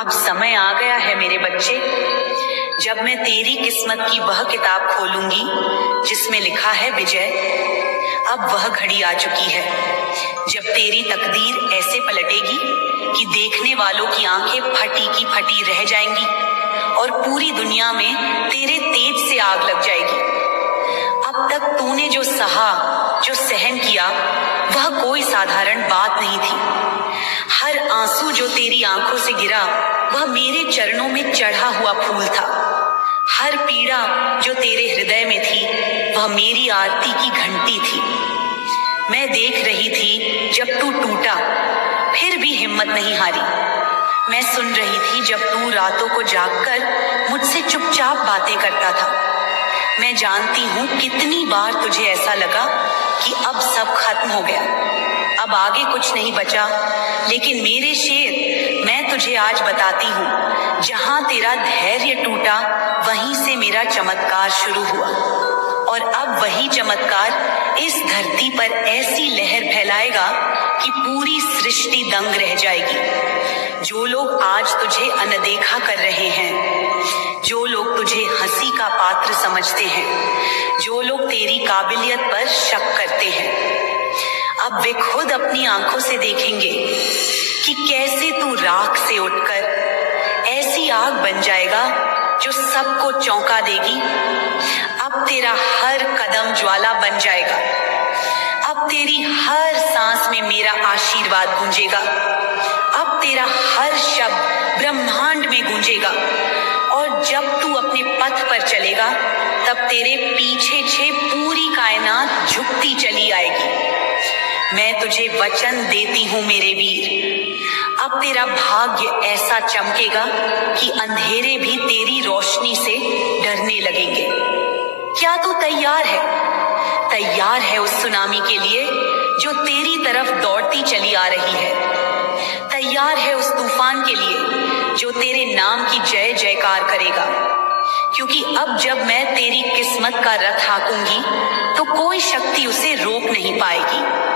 अब समय आ गया है मेरे बच्चे, जब मैं तेरी किस्मत की वह किताब खोलूंगी जिसमें लिखा है विजय। अब वह घड़ी आ चुकी है जब तेरी तकदीर ऐसे पलटेगी कि देखने वालों की आंखें फटी की फटी रह जाएंगी और पूरी दुनिया में तेरे तेज से आग लग जाएगी। अब तक तूने जो सहा, जो सहन किया, वह कोई साधारण बात नहीं थी। हर आंसू जो तेरी आंखों से गिरा वह मेरे चरणों में चढ़ा हुआ फूल था। हर पीड़ा जो तेरे हृदय में थी वह मेरी आरती की घंटी थी। मैं देख रही थी जब तू टूटा, फिर भी हिम्मत नहीं हारी। मैं सुन रही थी जब तू रातों को जागकर मुझसे चुपचाप बातें करता था। मैं जानती हूँ कितनी बार तुझे ऐसा लगा कि अब सब खत्म हो गया, अब आगे कुछ नहीं बचा। लेकिन मेरे शेर, मैं तुझे आज बताती हूँ, जहाँ तेरा धैर्य टूटा वहीं से मेरा चमत्कार शुरू हुआ। और अब वही चमत्कार इस धरती पर ऐसी लहर फैलाएगा कि पूरी सृष्टि दंग रह जाएगी। जो लोग आज तुझे अनदेखा कर रहे हैं, जो लोग तुझे हंसी का पात्र समझते हैं, जो लोग तेरी काबिलियत पर शक करते हैं, अब वे खुद अपनी आंखों से देखेंगे कि कैसे तू राख से उठकर ऐसी आग बन जाएगा जो सबको चौंका देगी। अब तेरा हर कदम ज्वाला बन जाएगा। अब तेरी हर सांस में मेरा आशीर्वाद गूंजेगा। अब तेरा हर शब्द ब्रह्मांड में गूंजेगा। और जब तू अपने पथ पर चलेगा तब तेरे पीछे पूरी कायनात झुकती चली आएगी। मैं तुझे वचन देती हूँ मेरे वीर, अब तेरा भाग्य ऐसा चमकेगा कि अंधेरे भी तेरी रोशनी से डरने लगेंगे। क्या तू तैयार है? तैयार है उस सुनामी के लिए जो तेरी तरफ दौड़ती चली आ रही है? तैयार है उस तूफान के लिए जो तेरे नाम की जय जयकार करेगा? क्योंकि अब जब मैं तेरी किस्मत का रथ हाँकूंगी तो कोई शक्ति उसे रोक नहीं पाएगी।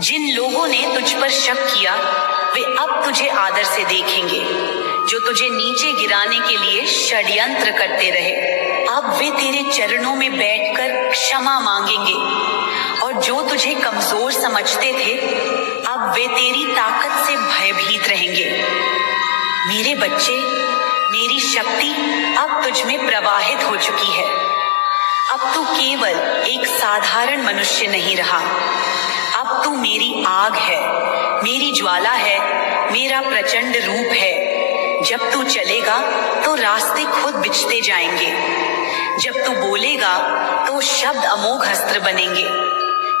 जिन लोगों ने तुझ पर शक किया वे अब तुझे आदर से देखेंगे। जो तुझे नीचे गिराने के लिए षड्यंत्र करते रहे, अब वे तेरे चरणों में बैठकर क्षमा मांगेंगे। और जो तुझे कमजोर समझते थे, अब वे तेरी ताकत से भयभीत रहेंगे। मेरे बच्चे, मेरी शक्ति अब तुझ में प्रवाहित हो चुकी है। अब तू केवल एक साधारण मनुष्य नहीं रहा, अब तू मेरी आग है, मेरी ज्वाला है, मेरा प्रचंड रूप है। जब तू चलेगा तो रास्ते खुद बिछते जाएंगे। जब तू बोलेगा तो शब्द अमोघ अस्त्र बनेंगे।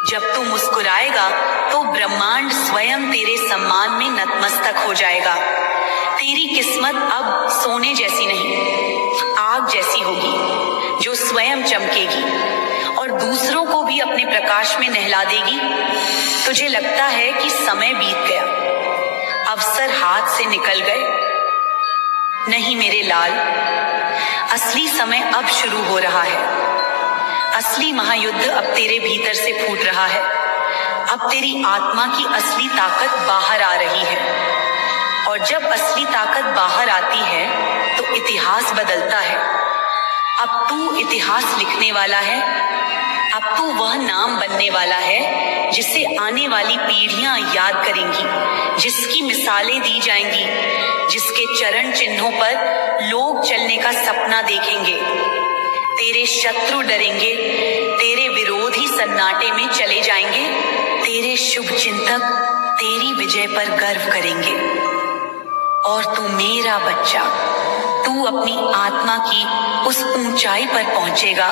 जब तू मुस्कुराएगा तो ब्रह्मांड स्वयं तेरे सम्मान में नतमस्तक हो जाएगा। तेरी किस्मत अब सोने जैसी नहीं, आग जैसी होगी जो स्वयं चमकेगी और दूसरों को भी अपने प्रकाश में नहला देगी। तुझे लगता है कि समय बीत गया, अवसर हाथ से निकल गए? नहीं मेरे लाल, असली समय अब शुरू हो रहा है। असली महायुद्ध अब तेरे भीतर से फूट रहा है। अब तेरी आत्मा की असली ताकत बाहर आ रही है। और जब असली ताकत बाहर आती है तो इतिहास बदलता है। अब तू इतिहास लिखने वाला है। अब तू वह नाम बनने वाला है जिसे आने वाली पीढ़ियां याद करेंगी, जिसकी मिसालें दी जाएंगी, जिसके चरण चिन्हों पर लोग चलने का सपना देखेंगे। तेरे शत्रु डरेंगे, तेरे विरोधी सन्नाटे में चले जाएंगे, तेरे शुभ चिंतक तेरी विजय पर गर्व करेंगे। और तू मेरा बच्चा, तू अपनी आत्मा की उस ऊंचाई पर पहुंचेगा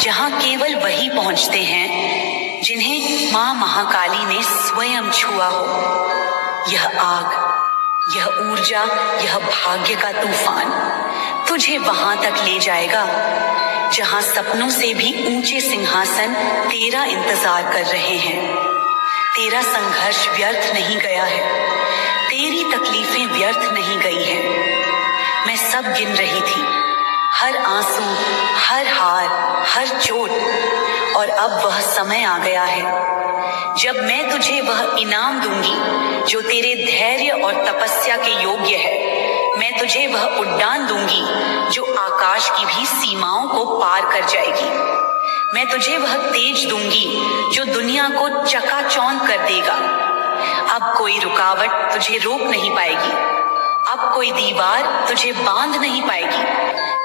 जहां केवल वही पहुंचते हैं जिन्हें मां महाकाली ने स्वयं छुआ हो। यह आग, यह ऊर्जा, यह भाग्य का तूफान तुझे वहां तक ले जाएगा जहां सपनों से भी ऊंचे सिंहासन तेरा इंतजार कर रहे हैं। तेरा संघर्ष व्यर्थ नहीं गया है, तेरी तकलीफें व्यर्थ नहीं गई हैं। मैं सब गिन रही थी, हर आंसू, हर हार, हर चोट। और अब वह समय आ गया है जब मैं तुझे वह इनाम दूंगी जो तेरे धैर्य और तपस्या के योग्य है। मैं तुझे वह उड़ान दूंगी जो आकाश की भी सीमाओं को पार कर जाएगी। मैं तुझे वह तेज दूंगी जो दुनिया को चकाचौंध कर देगा। अब कोई रुकावट तुझे रोक नहीं पाएगी, अब कोई दीवार तुझे बांध नहीं पाएगी,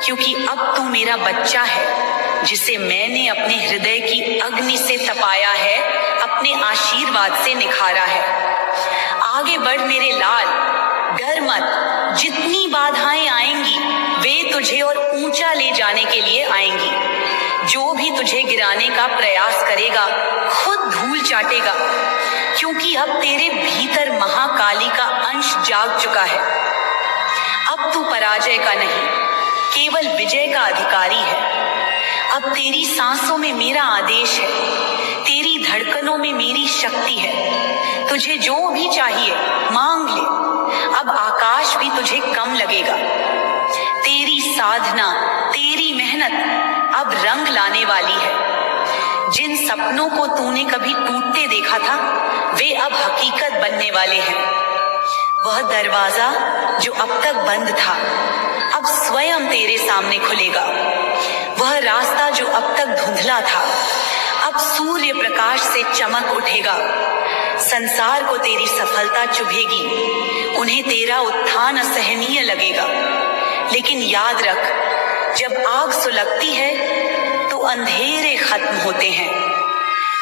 क्योंकि अब तू मेरा बच्चा है जिसे मैंने अपने हृदय की अग्नि से तपाया है, अपने आशीर्वाद से निखारा है। आगे बढ़ मेरे लाल, डर मत। जितनी बाधाएं आएंगी वे तुझे और ऊंचा ले जाने के लिए आएंगी। जो भी तुझे गिराने का प्रयास करेगा खुद धूल चाटेगा, क्योंकि अब तेरे भीतर महाकाली का अंश जाग चुका है। अब तू पराजय का नहीं, केवल विजय का अधिकारी है। अब तेरी सांसों में मेरा आदेश है, तेरी धड़कनों में मेरी शक्ति है। तुझे जो भी चाहिए मांग ले, अब आकाश भी तुझे कम लगेगा। तेरी साधना, तेरी मेहनत अब रंग लाने वाली है। जिन सपनों को तूने कभी टूटते देखा था वे अब हकीकत बनने वाले हैं। वह दरवाजा जो अब तक बंद था अब स्वयं तेरे सामने खुलेगा। वह रास्ता जो अब तक धुंधला था अब सूर्य प्रकाश से चमक उठेगा। संसार को तेरी सफलता चुभेगी, उन्हें तेरा उत्थान असहनीय लगेगा। लेकिन याद रख, जब आग सुलगती है तो अंधेरे खत्म होते हैं।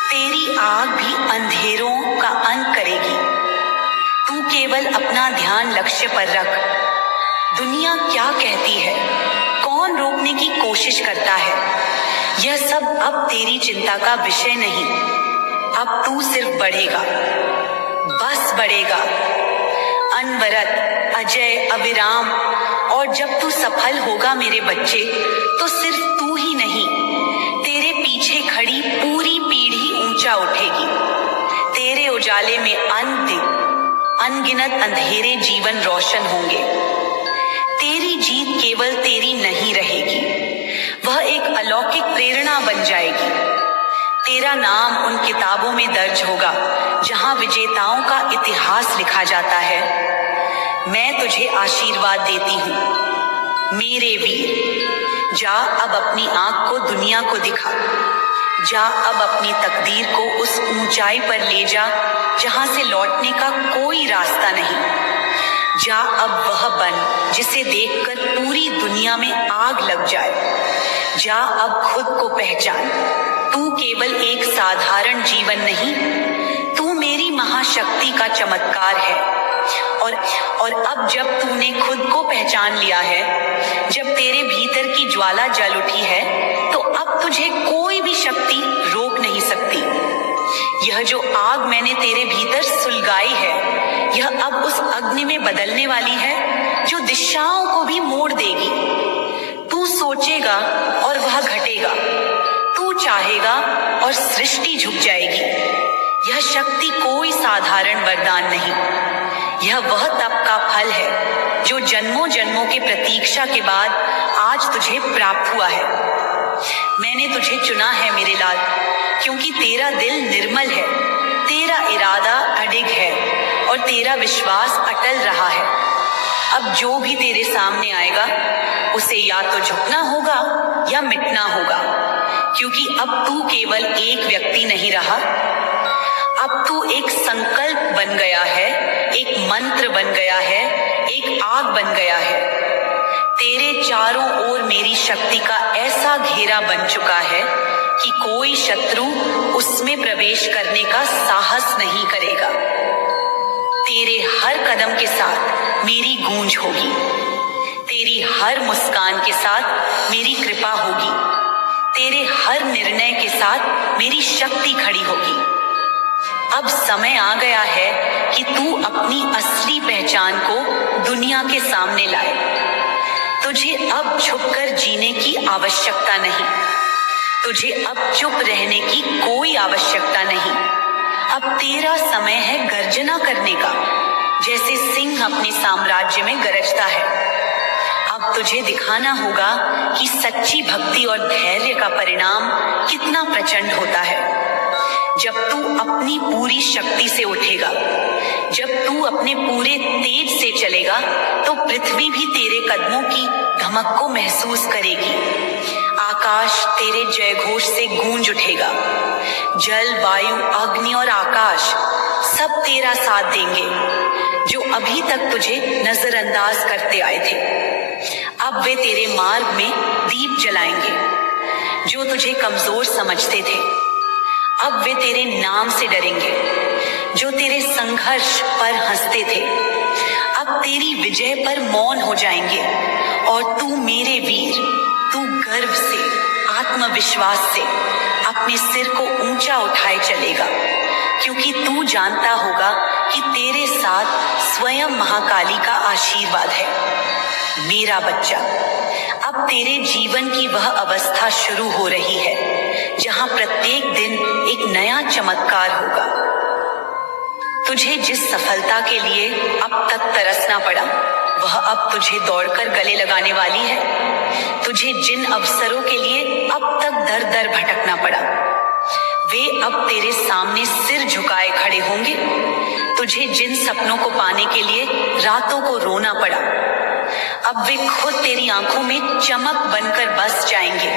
तेरी आग भी अंधेरों का अंत करेगी। तू केवल अपना ध्यान लक्ष्य पर रख। दुनिया क्या कहती है, कौन रोकने की कोशिश करता है, यह सब अब तेरी चिंता का विषय नहीं। अब तू सिर्फ बढ़ेगा, बस बढ़ेगा, अनवरत, अजय, अविराम। और जब तू सफल होगा मेरे बच्चे, तो सिर्फ तू ही नहीं, तेरे पीछे खड़ी पूरी पीढ़ी ऊंचा उठेगी। तेरे उजाले में अनगिनत अंधेरे जीवन रोशन होंगे। तेरी जीत केवल तेरी नहीं रहेगी, वह एक अलौकिक प्रेरणा बन जाएगी। तेरा नाम उन किताबों में दर्ज होगा जहां विजेताओं का इतिहास लिखा जाता है। मैं तुझे आशीर्वाद देती हूँ मेरे वीर। जा अब अपनी आंख को दुनिया को दिखा। जा अब अपनी तकदीर को उस ऊंचाई पर ले जा जहां से लौटने का कोई रास्ता नहीं। जा अब वह बन जिसे देखकर पूरी दुनिया में आग लग जाए। जा अब खुद को पहचान। तू केवल एक साधारण जीवन नहीं, तू मेरी महाशक्ति का चमत्कार है। और अब जब तूने खुद को पहचान लिया है, जब तेरे भीतर की ज्वाला जल उठी है, तो अब तुझे कोई भी शक्ति रोक नहीं सकती। यह जो आग मैंने तेरे भीतर सुलगाई है, यह अब उस अग्नि में बदलने वाली है जो दिशाओं को भी मोड़ देगी। तू सोचेगा और वह घटेगा, तू चाहेगा और सृष्टि झुक जाएगी। यह शक्ति कोई साधारण वरदान नहीं, यह वह तप का फल है जो जन्मों जन्मों की प्रतीक्षा के बाद आज तुझे प्राप्त हुआ है। मैंने तुझे चुना है मेरे लाल, क्योंकि तेरा दिल निर्मल है, तेरा इरादा अडिग है और तेरा विश्वास अटल रहा है। अब जो भी तेरे सामने आएगा उसे या तो झुकना होगा या मिटना होगा, क्योंकि अब तू केवल एक व्यक्ति नहीं रहा, अब तू एक संकल्प बन गया है, एक मंत्र बन गया है, एक आग बन गया है। तेरे चारों ओर मेरी शक्ति का ऐसा घेरा बन चुका है कि कोई शत्रु उसमें प्रवेश करने का साहस नहीं करेगा। तेरे हर कदम के साथ मेरी गूंज होगी, तेरी हर मुस्कान के साथ मेरी कृपा होगी, तेरे हर निर्णय के साथ मेरी शक्ति खड़ी होगी। अब समय आ गया है कि तू अपनी असली पहचान को दुनिया के सामने लाए। तुझे अब छुपकर जीने की आवश्यकता नहीं, तुझे अब चुप रहने की कोई आवश्यकता नहीं। अब तेरा समय है गर्जना करने का, जैसे सिंह अपने साम्राज्य में गरजता है। अब तुझे दिखाना होगा कि सच्ची भक्ति और धैर्य का परिणाम कितना प्रचंड होता है। जब तू अपनी पूरी शक्ति से उठेगा, जब तू अपने पूरे तेज से चलेगा, तो पृथ्वी भी तेरे कदमों की धमक को महसूस करेगी। आकाश तेरे जयघोष से गूंज उठेगा। जल, वायु, अग्नि और आकाश सब तेरा साथ देंगे। जो अभी तक तुझे नजरअंदाज करते आए थे, अब वे तेरे मार्ग में दीप जलाएंगे। जो तुझे कमजोर समझते थे, अब वे तेरे नाम से डरेंगे। जो तेरे संघर्ष पर हंसते थे, अब तेरी विजय पर मौन हो जाएंगे। और तू मेरे वीर, तू गर्व से, आत्मविश्वास से अपने सिर को ऊंचा उठाए चलेगा, क्योंकि तू जानता होगा कि तेरे साथ स्वयं महाकाली का आशीर्वाद है। मेरा बच्चा, अब तेरे जीवन की वह अवस्था शुरू हो रही है जहां प्रत्येक दिन एक नया चमत्कार होगा। तुझे जिस सफलता के लिए अब तक तरसना पड़ा, वह अब तुझे दौड़कर गले लगाने वाली है। तुझे जिन अवसरों के लिए अब तक दर दर भटकना पड़ा, वे अब तेरे सामने सिर झुकाए खड़े होंगे। तुझे जिन सपनों को पाने के लिए रातों को रोना पड़ा, अब वे खुद तेरी आंखों में चमक बनकर बस जाएंगे।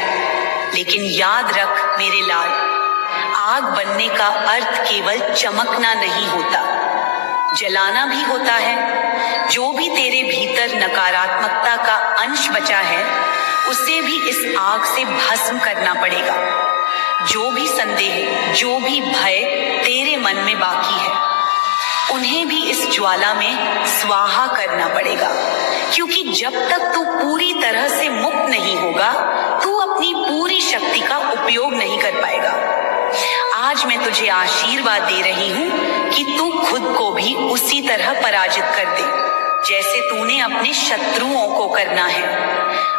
लेकिन याद रख मेरे लाल, आग बनने का अर्थ केवल चमकना नहीं होता, जलाना भी होता है। जो भी तेरे भीतर नकारात्मकता का अंश बचा है, उसे भी इस आग से भस्म करना पड़ेगा। जो भी संदेह, जो भी भय तेरे मन में बाकी है, उन्हें भी इस ज्वाला में स्वाहा करना पड़ेगा। क्योंकि जब तक तू पूरी तरह से मुक्त नहीं होगा, तू अपनी पूरी शक्ति का उपयोग नहीं कर पाएगा। आज मैं तुझे आशीर्वाद दे रही हूँ कि तू खुद को भी उसी तरह पराजित कर दे जैसे तूने अपने शत्रुओं को करना है।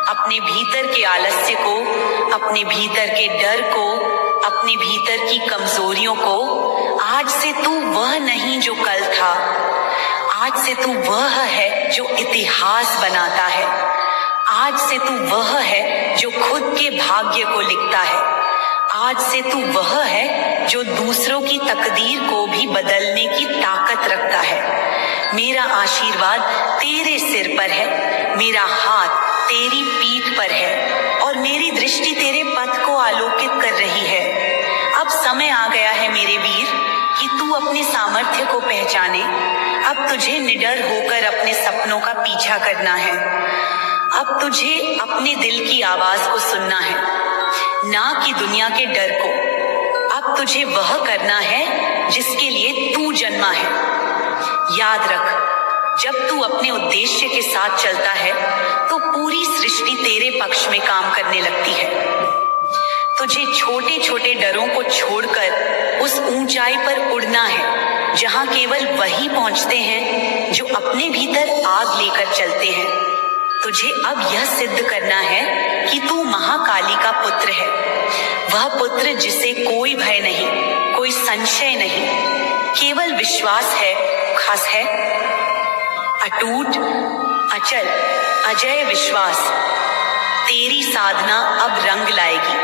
अपने भीतर के आलस्य को, अपने भीतर के डर को, अपने भीतर की कमजोरियों को, आज से तू वह नहीं जो कल था। आज से तू वह है जो इतिहास बनाता है। आज से तू वह है जो खुद के भाग्य को लिखता है। आज से तू वह है जो दूसरों की तकदीर को भी बदलने की ताकत रखता है। मेरा आशीर्वाद तेरे सिर पर है, मेरा हाथ तेरी पीठ पर है और मेरी दृष्टि तेरे पथ को आलोकित कर रही है। अब समय आ गया है मेरे वीर कि तू अपने सामर्थ्य को पहचाने। अब तुझे निडर होकर अपने सपनों का पीछा करना है। अब तुझे अपने दिल की आवाज को सुनना है, ना कि दुनिया के डर को। अब तुझे वह करना है जिसके लिए तू जन्मा है। याद रख, जब तू अपने उद्देश्य के साथ चलता है तो पूरी सृष्टि तेरे पक्ष में काम करने लगती है। तुझे छोटे छोटे डरों को छोड़कर उस ऊंचाई पर उड़ना है जहां केवल वही पहुंचते हैं जो अपने भीतर आग लेकर चलते हैं। तुझे अब यह सिद्ध करना है कि तू महाकाली का पुत्र है, वह पुत्र जिसे कोई भय नहीं, कोई संशय नहीं, केवल विश्वास है, खास है अटूट, अचल, अजय विश्वास। तेरी साधना अब रंग लाएगी,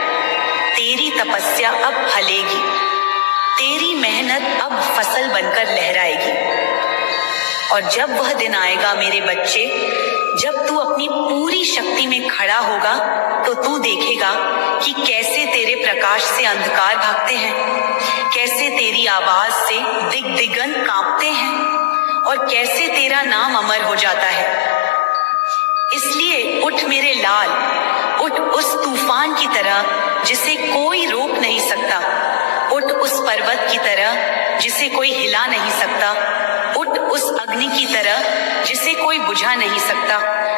तेरी तपस्या अब फलेगी, तेरी मेहनत अब फसल बनकर लहराएगी। और जब वह दिन आएगा मेरे बच्चे, जब तू अपनी पूरी शक्ति में खड़ा होगा, तो तू देखेगा कि कैसे तेरे प्रकाश से अंधकार भागते हैं, कैसे तेरी आवाज से दिग्दिगंत कांपते हैं और कैसे तेरा नाम अमर हो जाता है। इसलिए उठ मेरे लाल, उठ उस तूफान की तरह जिसे कोई रोक नहीं सकता। उठ उस पर्वत की तरह जिसे कोई हिला नहीं सकता। उठ उस अग्नि की तरह जिसे कोई बुझा नहीं सकता,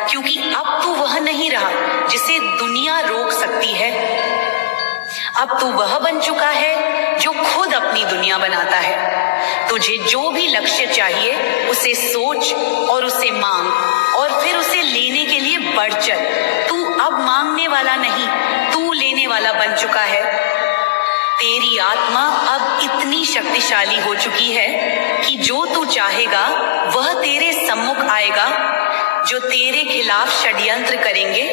क्योंकि अब तू वह नहीं रहा जिसे दुनिया रोक सकती है। अब तू वह बन चुका है जो खुद अपनी दुनिया बनाता है। तुझे जो भी लक्ष्य चाहिए उसे सोच और उसे मांग और फिर उसे लेने के लिए बढ़ चल। तू अब मांगने वाला नहीं, तू लेने वाला बन चुका है। तेरी आत्मा अब इतनी शक्तिशाली हो चुकी है कि जो तू चाहेगा वह तेरे सम्मुख आएगा। जो तेरे खिलाफ षड्यंत्र करेंगे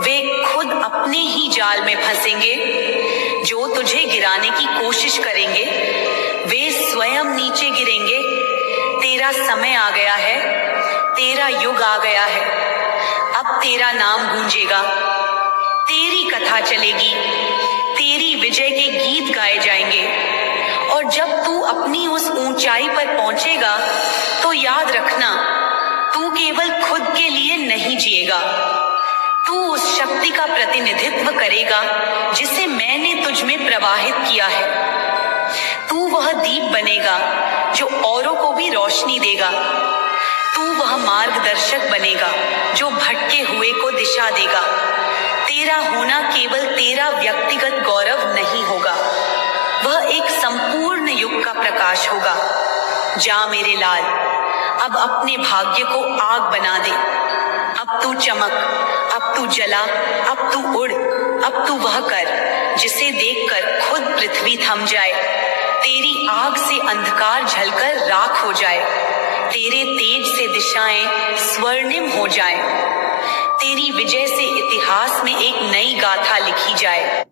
वे खुद अपने ही जाल में फंसेंगे। जो तुझे गिराने की कोशिश करेंगे वे स्वयं नीचे गिरेंगे। तेरा समय आ गया है, तेरा युग आ गया है, अब तेरा नाम गूंजेगा, तेरी कथा चलेगी, तेरी विजय के गीत गाए जाएंगे। और जब तू अपनी उस ऊंचाई पर पहुंचेगा तो याद रखना, तू केवल खुद के लिए नहीं जिएगा, तू उस शक्ति का प्रतिनिधित्व करेगा जिसे मैंने तुझ में प्रवाहित किया है। तू वह दीप बनेगा जो औरों को भी रोशनी देगा, तू वह मार्गदर्शक बनेगा जो भटके हुए को दिशा देगा। तेरा होना केवल तेरा व्यक्तिगत गौरव नहीं होगा, वह एक संपूर्ण युग का प्रकाश होगा। जा मेरे लाल, अब अपने भाग्य को आग बना दे। अब तू चमक, अब तू जला, अब तू उड़, अब तू वह कर जिसे देखकर खुद पृथ्वी थम जाए। तेरी आग से अंधकार झलकर राख हो जाए, तेरे तेज से दिशाएं स्वर्णिम हो जाएं, तेरी विजय से इतिहास में एक नई गाथा लिखी जाए।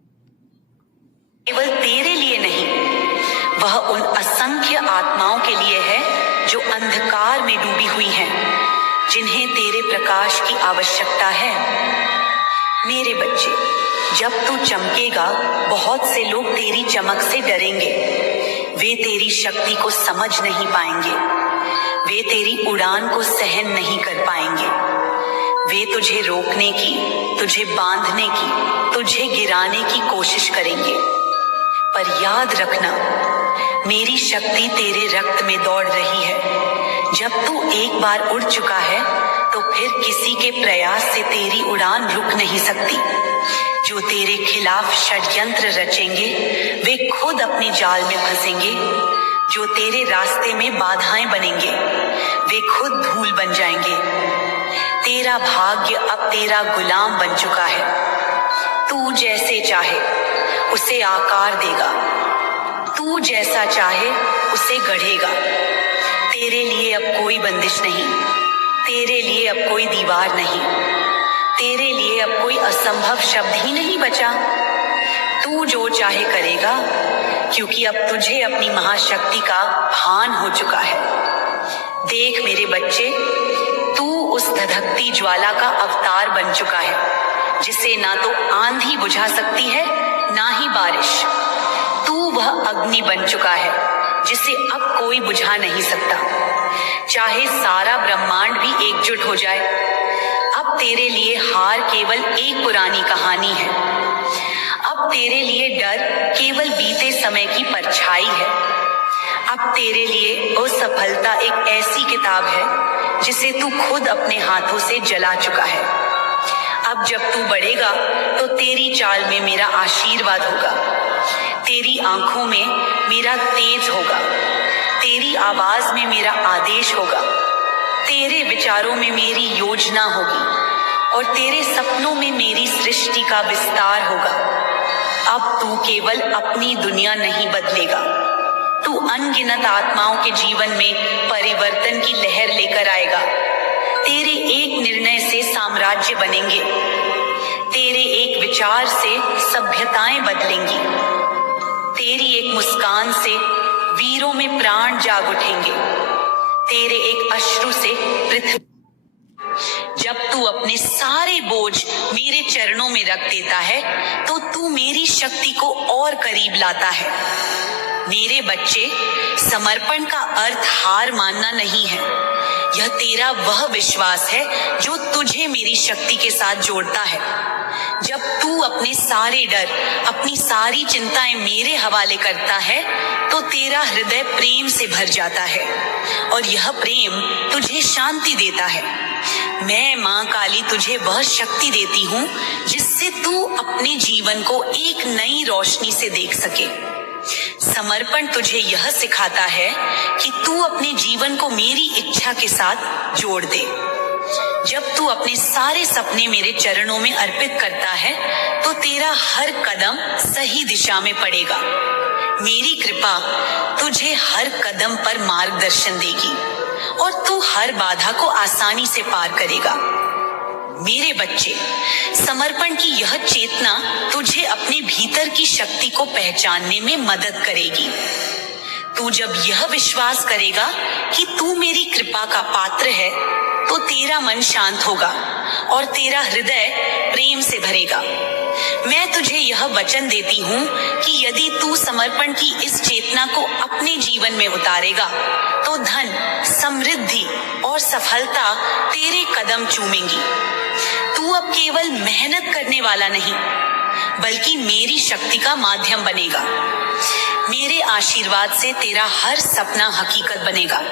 केवल तेरे लिए नहीं, वह उन असंख्य आत्माओं के लिए है जो अंधकार में डूबी हुई हैं, जिन्हें तेरे प्रकाश की आवश्यकता है। मेरे बच्चे, जब तू चमकेगा, बहुत से लोग तेरी चमक से डरेंगे। वे तेरी शक्ति को समझ नहीं पाएंगे, वे तेरी उड़ान को सहन नहीं कर पाएंगे। वे तुझे रोकने की, तुझे बांधने की, तुझे गिराने की कोशिश करेंगे। पर याद रखना, मेरी शक्ति तेरे रक्त में दौड़ रही है। जब तू एक बार उड़ चुका है तो फिर किसी के प्रयास से तेरी उड़ान रुक नहीं सकती। जो तेरे खिलाफ षड्यंत्र रचेंगे वे खुद अपने जाल में फंसेंगे। जो तेरे रास्ते में बाधाएं बनेंगे वे खुद धूल बन जाएंगे। तेरा भाग्य अब तेरा गुलाम बन चुका है। तू जैसे चाहे उसे आकार देगा, तू जैसा चाहे उसे गढ़ेगा। तेरे लिए अब कोई बंदिश नहीं, तेरे लिए अब कोई दीवार नहीं, तेरे लिए अब कोई असंभव शब्द ही नहीं बचा। तू जो चाहे करेगा, क्योंकि अब तुझे अपनी महाशक्ति का भान हो चुका है। देख मेरे बच्चे, तू उस धधकती ज्वाला का अवतार बन चुका है, जिसे ना तो आंधी बुझा सकती है ना ही बारिश। तू वह अग्नि बन चुका है जिसे अब कोई बुझा नहीं सकता, चाहे सारा ब्रह्मांड भी एकजुट हो जाए। अब तेरे लिए हार केवल एक पुरानी कहानी है। अब तेरे लिए डर केवल बीते समय की परछाई है। अब तेरे लिए असफलता एक ऐसी किताब है जिसे तू खुद अपने हाथों से जला चुका है। अब जब तू बढ़ेगा तो तेरी चाल में मेरा आशीर्वाद होगा, तेरी आंखों में मेरा तेज होगा, तेरी आवाज में मेरा आदेश होगा, तेरे विचारों में मेरी योजना होगी और तेरे सपनों में मेरी सृष्टि का विस्तार होगा। अब तू केवल अपनी दुनिया नहीं बदलेगा, तू अनगिनत आत्माओं के जीवन में परिवर्तन की लहर लेकर आएगा। तेरे एक निर्णय से साम्राज्य बनेंगे, तेरे एक विचार से सभ्यताएं बदलेंगी, तेरी एक मुस्कान से वीरों में प्राण जाग उठेंगे, तेरे एक अश्रु से पृथ्वी। जब तू अपने सारे बोझ मेरे चरणों में रख देता है तो तू मेरी शक्ति को और करीब लाता है। मेरे बच्चे, समर्पण का अर्थ हार मानना नहीं है। यह तेरा वह विश्वास है जो तुझे मेरी शक्ति के साथ जोड़ता है। जब तू अपने सारे डर, अपनी सारी चिंताएं मेरे हवाले करता है तो तेरा हृदय प्रेम से भर जाता है और यह प्रेम तुझे शांति देता है। मैं माँ काली तुझे वह शक्ति देती हूँ जिससे तू अपने जीवन को एक नई रोशनी से देख सके। समर्पण तुझे यह सिखाता है कि तू अपने जीवन को मेरी इच्छा के साथ जोड़ दे। जब तू अपने सारे सपने मेरे चरणों में अर्पित करता है तो तेरा हर कदम सही दिशा में पड़ेगा। मेरी कृपा तुझे हर कदम पर मार्गदर्शन देगी और तू हर बाधा को आसानी से पार करेगा। मेरे बच्चे, समर्पण की यह चेतना तुझे अपने भीतर की शक्ति को पहचानने में मदद करेगी। तू जब यह विश्वास करेगा कि तू मेरी कृपा का पात्र है तो तेरा मन शांत होगा और तेरा हृदय प्रेम से भरेगा। मैं तुझे यह वचन देती हूँ कि यदि तू समर्पण की इस चेतना को अपने जीवन में उतारेगा तो धन, समृद्धि और सफलता तेरे कदम चूमेंगी। तू अब केवल मेहनत करने वाला नहीं, बल्कि मेरी शक्ति का माध्यम बनेगा। मेरे आशीर्वाद से तेरा हर सपना हकीकत बनेगा।